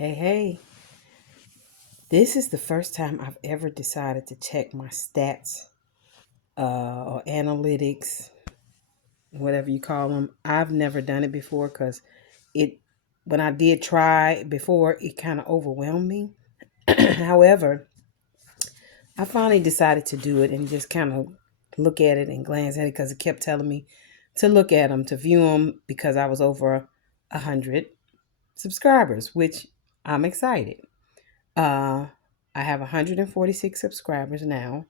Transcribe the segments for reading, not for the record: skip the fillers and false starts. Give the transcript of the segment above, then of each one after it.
Hey, this is the first time I've ever decided to check my stats or analytics, whatever you call them. I've never done it before because it, when I did try before, it kind of overwhelmed me. However, I finally decided to do it and just kind of look at it and glance at it because it kept telling me to look at them, to view them because I was over 100 subscribers, which I'm excited. Uh, I have 146 subscribers now,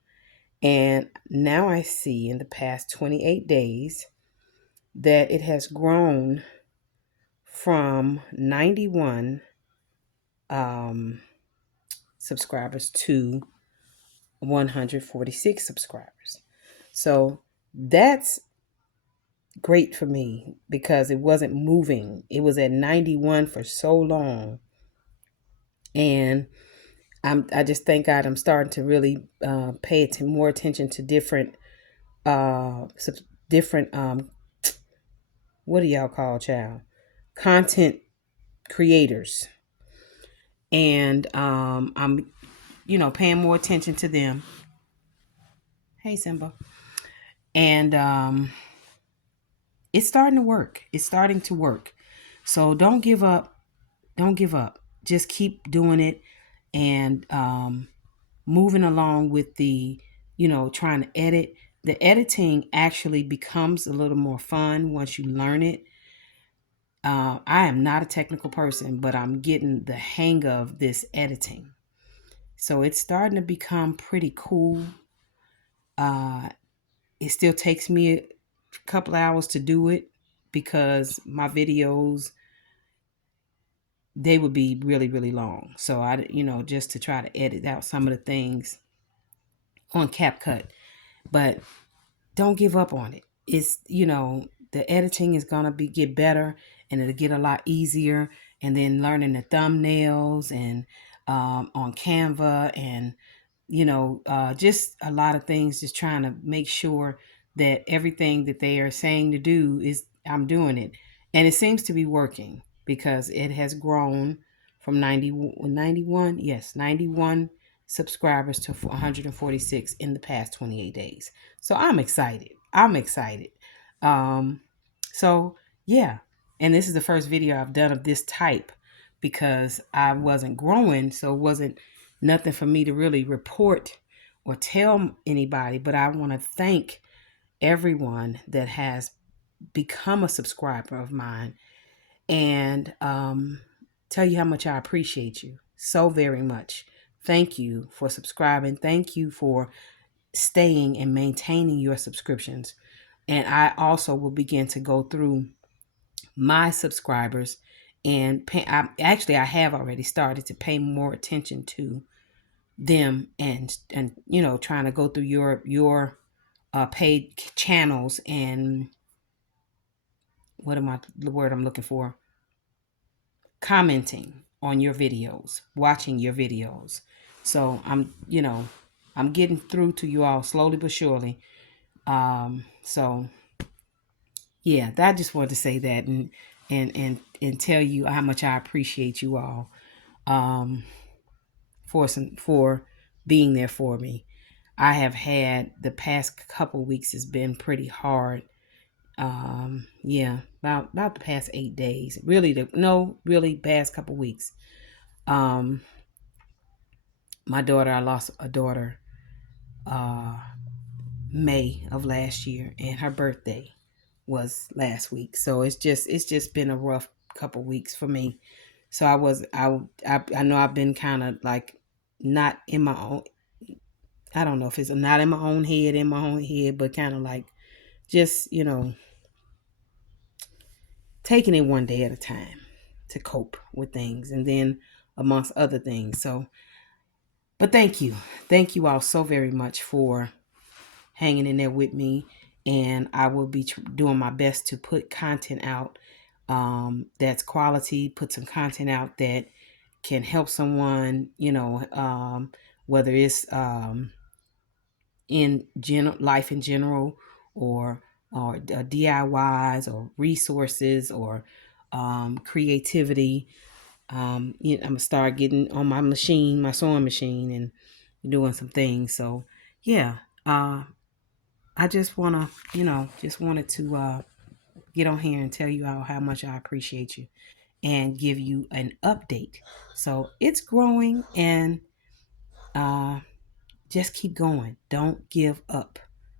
and now I see in the past 28 days that it has grown from 91 um, subscribers to 146 subscribers. So that's great for me because it wasn't moving. It was at 91 for so long, and I just thank God I'm starting to really pay more attention to uh different what do y'all call, child, content creators, and I'm paying more attention to them. Hey, Simba. And it's starting to work. It's starting to work. So don't give up. Don't give up. Just keep doing it, and moving along with the, trying to edit. The editing actually becomes a little more fun once you learn it. I am not a technical person, but I'm getting the hang of this editing. So it's starting to become pretty cool. Uh, it still takes me a couple hours to do it because my videos, they would be really, really long. So just to try to edit out some of the things on CapCut. But don't give up on it. It's, the editing is going to get better, and it'll get a lot easier. And then learning the thumbnails and on Canva, and just a lot of things, just trying to make sure that everything that they are saying to do is I'm doing it. And it seems to be working because it has grown from 91, yes, 91 subscribers to 146 in the past 28 days. So I'm excited. I'm excited. Um, so yeah, and this is the first video I've done of this type because I wasn't growing, so it wasn't nothing for me to really report or tell anybody. But I want to thank everyone that has become a subscriber of mine, and tell you how much I appreciate you so very much. Thank you for subscribing. Thank you for staying and maintaining your subscriptions. And I also will begin to go through my subscribers and I have already started to pay more attention to them, and trying to go through your paid channels, and what am I the word I'm looking for, commenting on your videos, watching your videos. So I'm getting through to you all slowly but surely. So yeah, I just wanted to say that, and tell you how much I appreciate you all, um, for being there for me. I have had the past couple weeks has been pretty hard. Yeah, about the past 8 days. Really, really past couple weeks. Um, my daughter, I lost a daughter, uh, May of last year, and her birthday was last week. So it's just been a rough couple weeks for me. So I know I've been kind of like not in my own. I don't know if it's not in my own head, but kind of like just taking it one day at a time to cope with things, and then amongst other things. So, but thank you all so very much for hanging in there with me, and I will be doing my best to put content out that's quality, put some content out that can help someone, whether it's in life in general, or DIYs or resources, or creativity. I'm gonna start getting on my machine, my sewing machine, and doing some things. So yeah, I just just wanted to get on here and tell you all how much I appreciate you and give you an update. So it's growing, and uh, just keep going. Don't give up.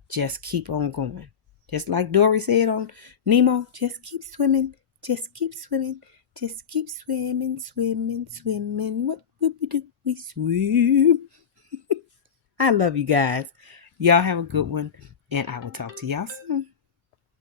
Just keep on going. Just like Dory said on Nemo, just keep swimming. Just keep swimming. Just keep swimming, swimming, swimming. What would we do? We swim. I love you guys. Y'all have a good one, and I will talk to y'all soon.